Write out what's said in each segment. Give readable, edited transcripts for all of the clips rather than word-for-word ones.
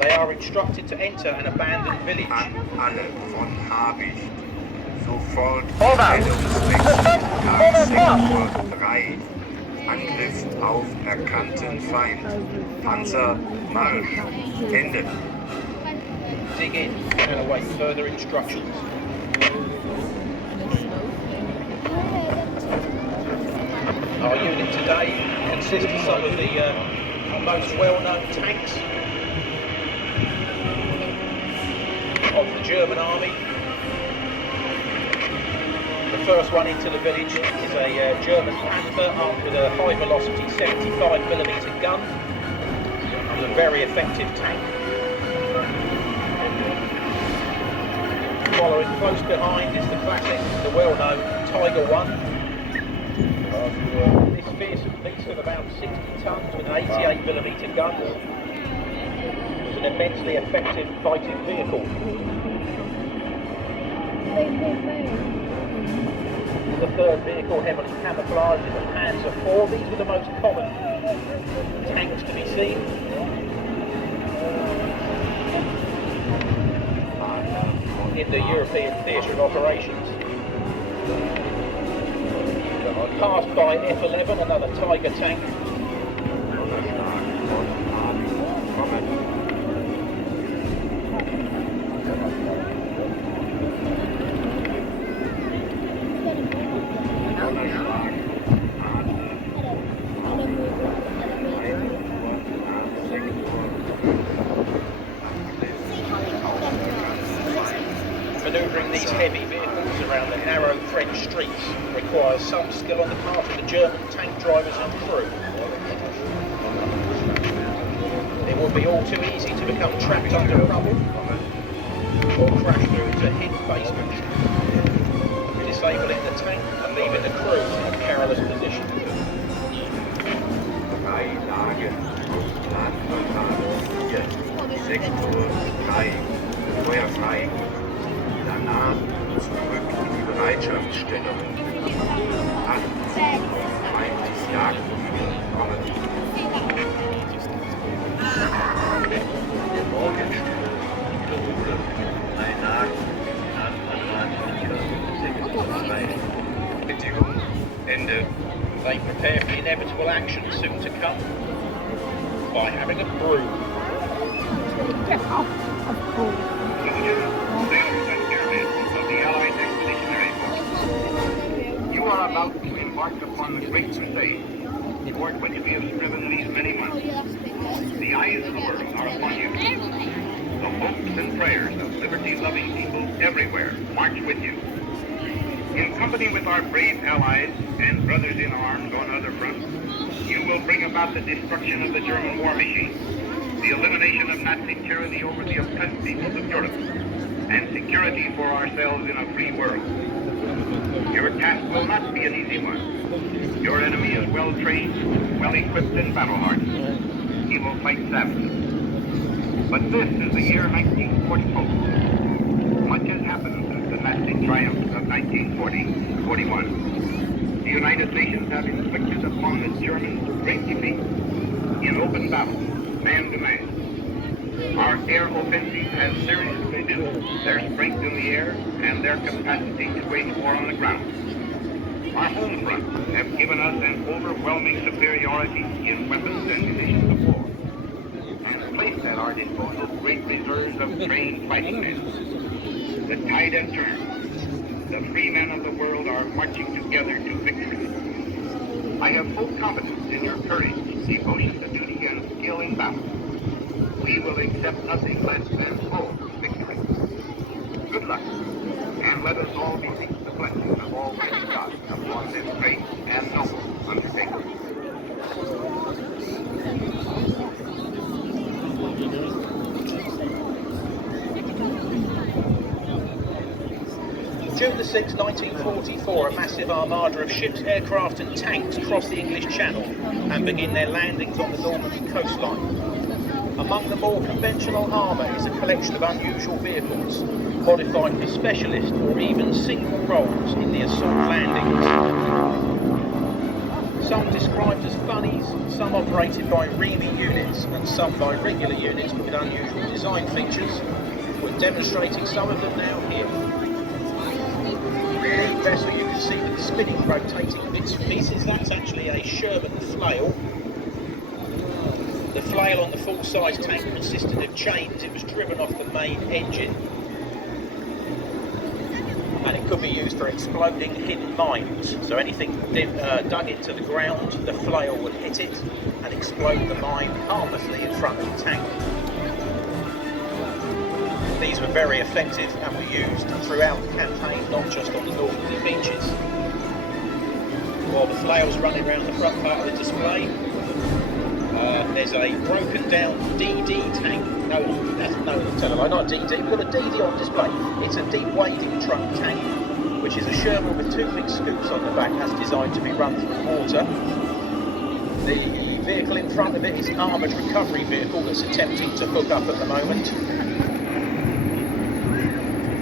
They are instructed to enter an abandoned village. An alle von Habicht. Sofort Hobart. Stellungswechsel nach Sektor 3. Angriff auf erkannten Feind. Panzer, Marsch. Ende. Dig in and await further instructions. Our unit today consists of some of the most well-known tanks of the German army. The first one into the village is a German Panther armed with a high-velocity 75mm gun. It's a very effective tank. Following close behind is the classic, the well-known Tiger 1. This fearsome beast of about 60 tons with an 88mm gun was an immensely effective fighting vehicle. The third vehicle, heavily camouflaged, is a Panzer IV. These were the most common tanks to be seen. In the European theatre of operations. Passed by F-11, another Tiger tank. Manoeuvring these heavy vehicles around the narrow French streets requires some skill on the part of the German tank drivers and crew. It would be all too easy to become trapped under rubble or crash through into hidden basements, disabling the tank and leaving the crew in a perilous position. Sektor 3. Feuer frei. Danach zurück in die Bereitschaftsstellung. 8. Feindlich Jagdflüge kommen. Morgenstelle. Wiederhole. Einlagen. Sektor 3. Bedingung. Ende. They prepare for the inevitable action soon to come by having a brew. Get off, of course. Sailors and airmen of the Allied Expeditionary Force. You are about to embark upon the Great Crusade, toward which we have striven these many months. The eyes of the world are upon you. The hopes and prayers of liberty-loving people everywhere march with you. In company with our brave allies and brothers in arms on other fronts, you will bring about the destruction of the German war machine, the elimination of Nazi tyranny over the oppressed peoples of Europe, and security for ourselves in a free world. Your task will not be an easy one. Your enemy is well trained, well equipped, and battle-hardened. He will fight savagely. But this is the year 1944. Much has happened since the Nazi triumph of 1940-41. The United Nations have inflicted upon the Germans great defeat in open battle, man to man. Our air offensive has seriously diminished their strength in the air and their capacity to wage war on the ground. Our home fronts have given us an overwhelming superiority in weapons and munitions of war, and placed at our disposal great reserves of trained fighting men. The tide has turned. The free men of the world are marching together to victory. I have full confidence in your courage, devotion to duty, and skill in battle. We will accept nothing less than full victory. Good luck, and let us all beseech the blessing of Almighty God upon this great and noble undertaking. June the 6th, 1944, a massive armada of ships, aircraft and tanks cross the English Channel and begin their landings on the Normandy coastline. Among the more conventional armour is a collection of unusual vehicles, modified for specialist or even single roles in the assault landings. Some described as funnies, some operated by Remy units and some by regular units with unusual design features. We're demonstrating some of them now here. The vessel, you can see with the spinning rotating bits and pieces, that's actually a Sherman flail. The flail on the full-size tank consisted of chains. It was driven off the main engine, and it could be used for exploding hidden mines. So anything dug into the ground, the flail would hit it and explode the mine harmlessly in front of the tank. These were very effective and were used throughout the campaign, not just on the Normandy beaches. While the flail's running around the front part of the display, there's a broken down DD tank. No, that's tell a lie, not DD. We've got a DD on display. It's a deep wading truck tank, which is a Sherman with two big scoops on the back, that's designed to be run through water. The vehicle in front of it is an armoured recovery vehicle that's attempting to hook up at the moment,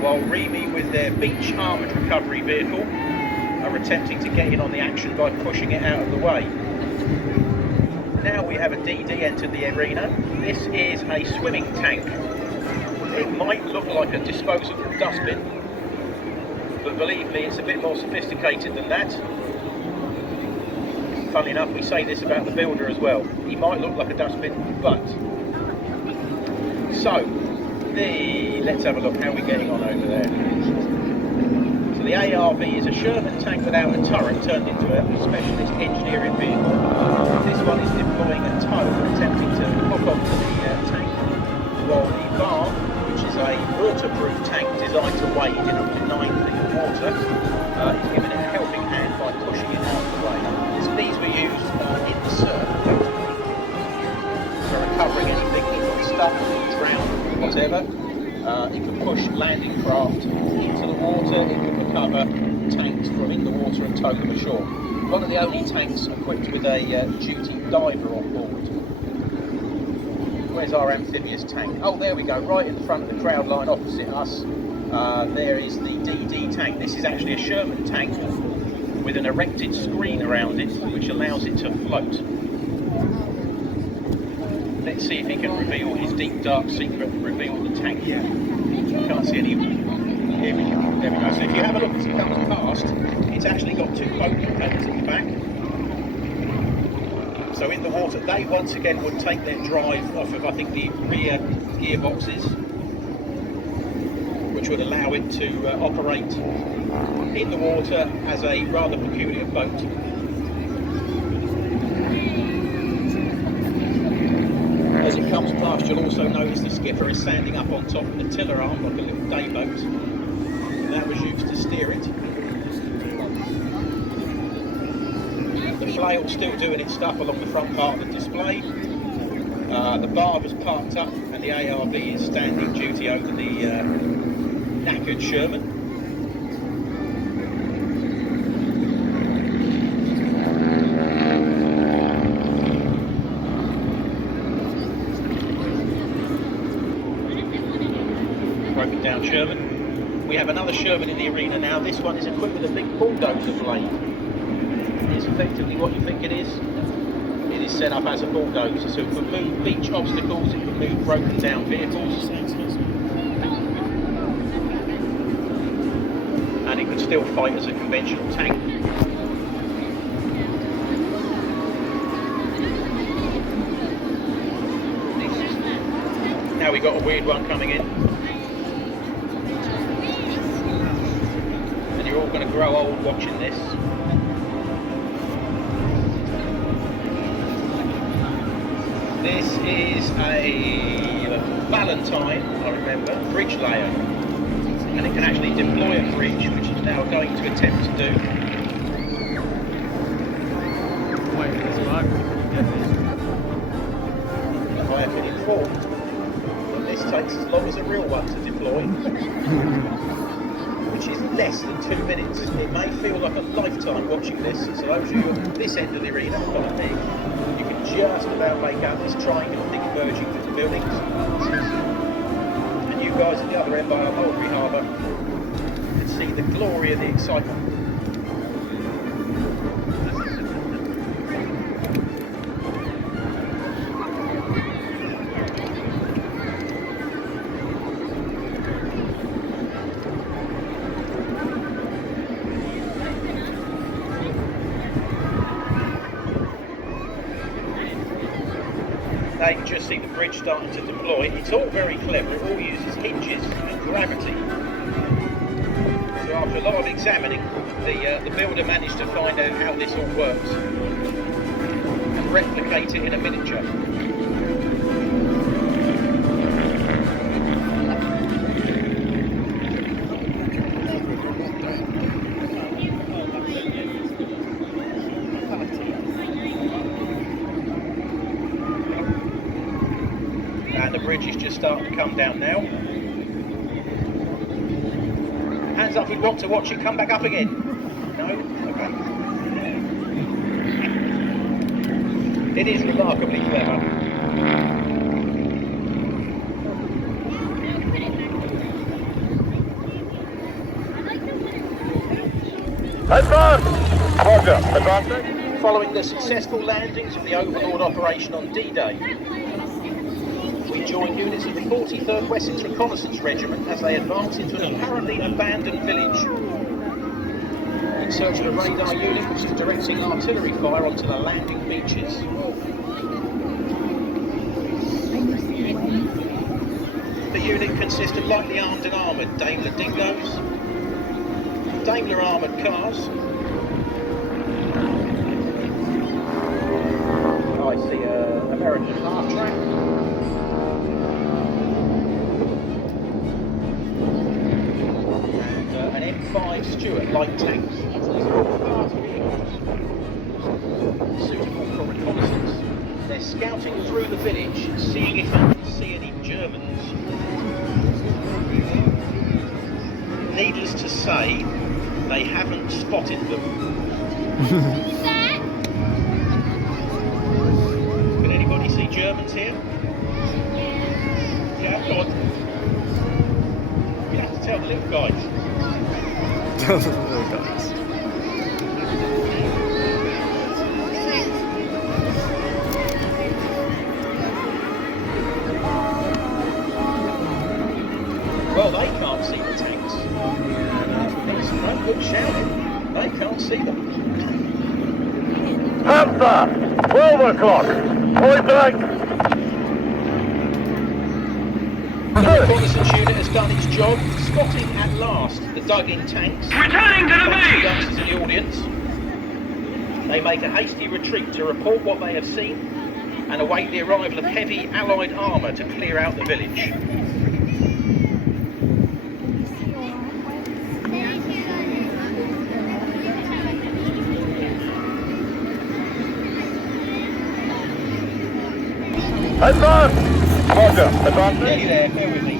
while Remy with their beach armoured recovery vehicle are attempting to get in on the action by pushing it out of the way. Now we have a DD entered the arena. This is a swimming tank. It might look like a disposable dustbin, but believe me, it's a bit more sophisticated than that. Funnily enough, we say this about the builder as well. He might look like a dustbin, but... So, let's have a look how we're getting on over there. So the ARV is a Sherman tank without a turret turned into a specialist engineering vehicle. This one is deploying a tow and attempting to hook onto the tank, while the bar, which is a waterproof tank designed to wade in up to 9 feet of water, is giving it a helping hand by pushing it out of the way. These were used in the surf, for recovering anything that got stuck, drowned, whatever. It can push landing craft into the water, it can recover tanks from in the water and tow them ashore. One of the only tanks equipped with a duty diver on board. Where's our amphibious tank? Oh, there we go, right in front of the crowd line opposite us. There is the DD tank. This is actually a Sherman tank with an erected screen around it, which allows it to float. Let's see if he can reveal his deep dark secret and reveal the tank here. I can't see any. Here we go. There we go. So if you have a look as it comes past, it's actually got two boat propellers at the back. So in the water, they once again would take their drive off of, I think, the rear gearboxes, which would allow it to operate in the water as a rather peculiar boat. As it comes past, you'll also notice the skipper is standing up on top of the tiller arm like a little day boat. That was used to steer it. The flail's still doing its stuff along the front part of the display. The bar was parked up and the ARV is standing duty over the knackered Sherman. Broken down Sherman. We have another Sherman in the arena now. This one is equipped with a big bulldozer blade. It's effectively what you think it is. It is set up as a bulldozer, so it can move beach obstacles, it can move broken down vehicles, and it can still fight as a conventional tank. Now we've got a weird one coming in. And you're all going to grow old watching this. This is a Valentine, I remember, bridge layer. And it can actually deploy a bridge, which it's now going to attempt to do. Wait, that's right. I have been informed that this takes as long as a real one to deploy, which is less than 2 minutes. It may feel like a lifetime watching this, so those of you at this end of the arena, like me, you can just about make out this triangular thing emerging from the buildings. And you guys at the other end by Mulberry Harbour can see the glory of the excitement. Now you can just see the bridge starting to deploy. It's all very clever. It all uses hinges and gravity. So after a lot of examining, the builder managed to find out how this all works and replicate it in a miniature. And the bridge is just starting to come down now. Hands up if you want to watch it come back up again. No? Okay. It is remarkably clever. Advance! Roger, advancing. Following the successful landings of the Overlord operation on D-Day, we join units of the 43rd Wessex Reconnaissance Regiment as they advance into an apparently abandoned village in search of a radar unit which is directing artillery fire onto the landing beaches. The unit consists of lightly armed and armoured Daimler Dingoes, Daimler armoured cars. I see an American half-track. And an M5 Stuart light tanks. Suitable for reconnaissance. They're scouting through the village, seeing if they can see any Germans. Needless to say, they haven't spotted them. Can anybody see Germans here? Yeah, go on. You have to tell the little guys. Little guys. Well, they can't see the tanks. It's no good shouting. They can't see them. Panther! 12 o'clock! Point blank! The reconnaissance unit has done its job, spotting at last the dug-in tanks. Returning to the base! Youngsters in the audience. They make a hasty retreat to report what they have seen and await the arrival of heavy Allied armour to clear out the village. Advance! Roger, advancing. Nearly there, bear with me.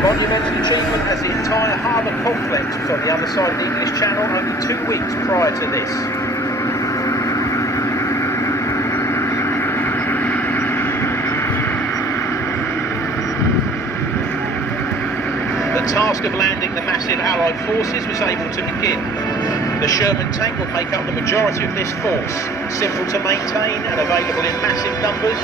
Monumental achievement as the entire harbour complex was on the other side of the English Channel only 2 weeks prior to this. The task of landing the massive Allied forces was able to begin. The Sherman tank would make up the majority of this force, simple to maintain and available in massive numbers.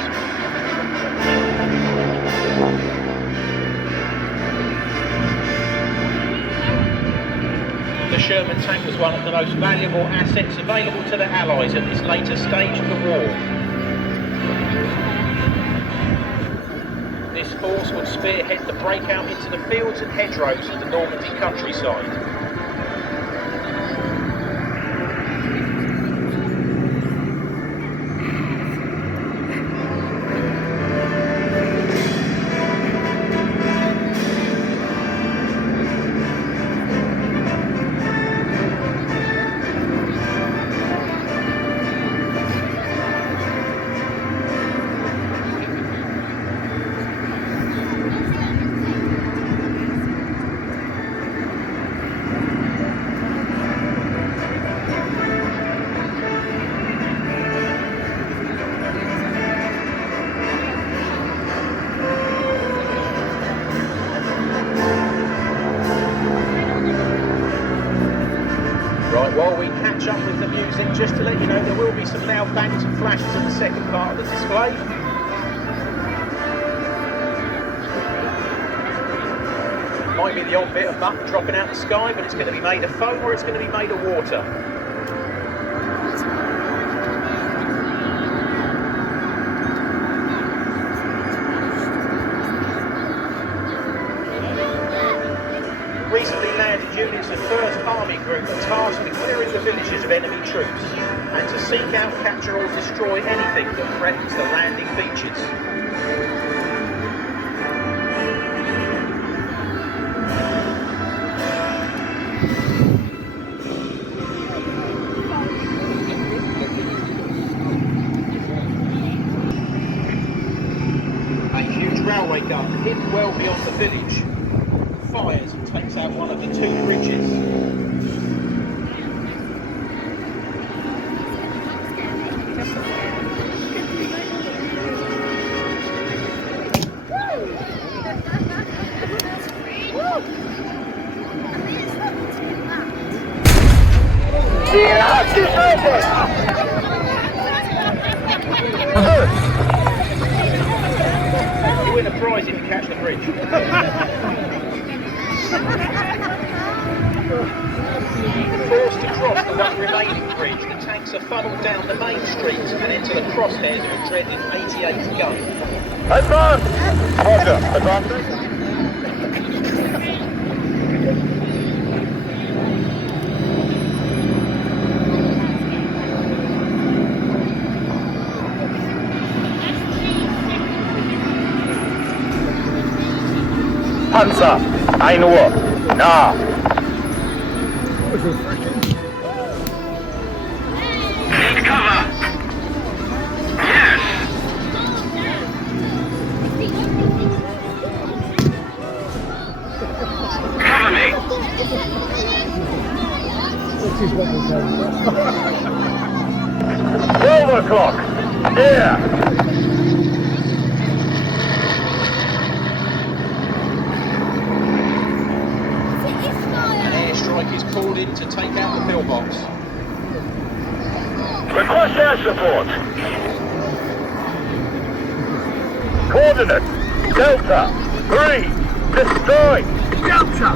The Sherman tank was one of the most valuable assets available to the Allies at this later stage of the war. This force would spearhead the breakout into the fields and hedgerows of the Normandy countryside. While we catch up with the music, just to let you know, there will be some loud bangs and flashes in the second part of the display. Might be the odd bit of muck dropping out the sky, but it's going to be made of foam or it's going to be made of water. Recently landed units of 1st Army Group are tasked with clearing the villages of enemy troops and to seek out, capture or destroy anything that threatens the landing beaches. A huge railway gun hidden well beyond the village fires and takes out one of the 2 bridges. You win a prize if you catch the bridge. Forced to cross the one remaining bridge, the tanks are funneled down the main street and into the crosshairs of a dreaded 88 gun. Advance! Roger, advancing. Panzer, 1 Uhr, nah. Need cover! Yes! Cover me! Overclock! Here! Airstrike is called in to take out the pillbox. Request air support. Coordinates. Delta. 3. Destroy. Delta.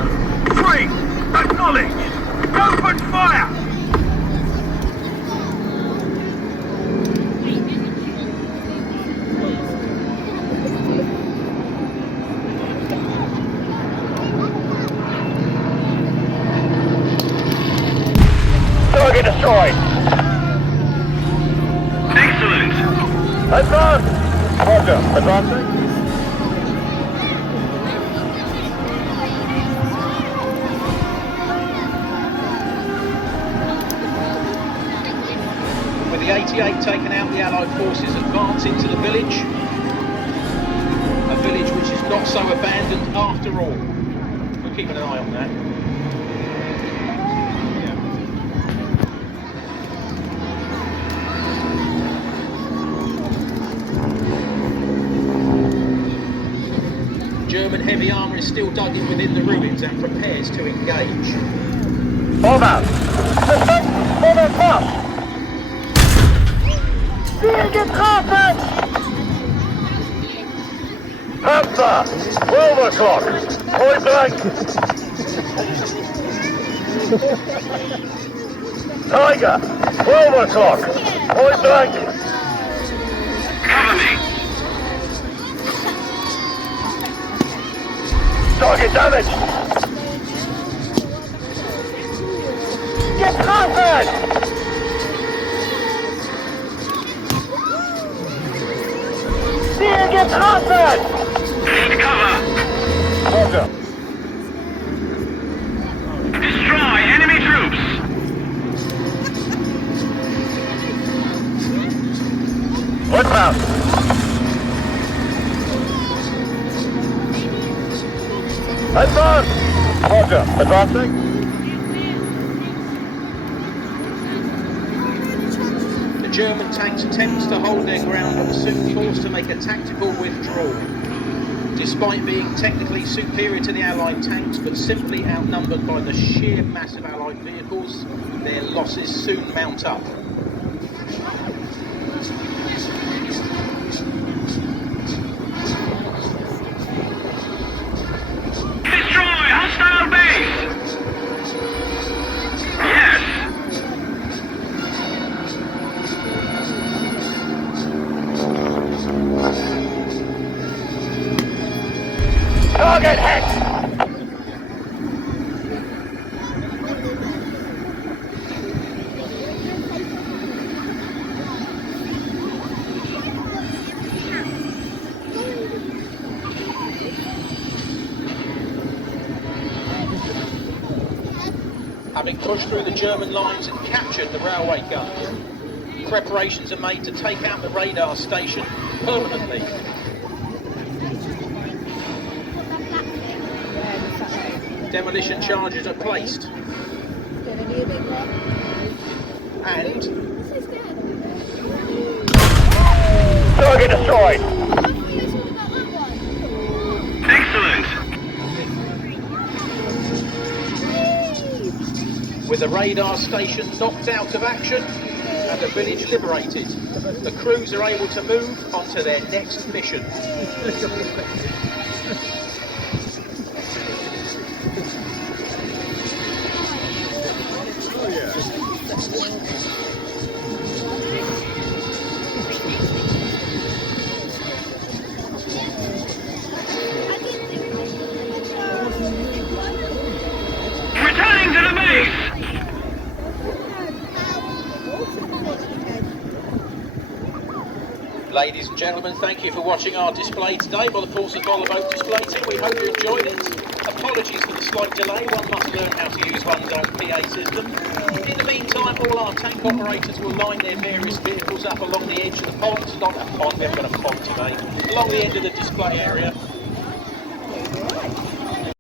3. Acknowledged. Open fire. Target destroyed. Excellent! Advance! Roger, advancing. With the 88 taken out, the Allied forces advance into the village. A village which is not so abandoned after all. We're keeping an eye on that. German heavy armour is still dug in within the ruins and prepares to engage. Forward! Forward pass! Wir getroffen! Panzer! Overclock! Point blank! Tiger, 12 o'clock. Point blank. Cover me. Target damaged. Get covered. Dear, get covered. Need cover. Roger. Destroy enemy troops. Westbound. Advance. Roger. Advancing. The German tanks attempts to hold their ground but are soon forced to make a tactical withdrawal. Despite being technically superior to the Allied tanks but simply outnumbered by the sheer mass of Allied vehicles, their losses soon mount up. Destroy hostile base. Yes. Target hit. Having pushed through the German lines and captured the railway gun, preparations are made to take out the radar station permanently. Demolition charges are placed. And Target destroyed. Excellent. with the radar station knocked out of action and the village liberated, the crews are able to move on to their next mission. Returning to the base! Ladies and gentlemen, thank you for watching our display today by the Portsmouth Boat Display Team. We hope you enjoyed it. Apologies for the slight delay, one must learn how to use one's own PA system. In the meantime, all our tank operators will line their various vehicles up along the edge of the pond, not a pond, we haven't got a pond today, along the end of the display area.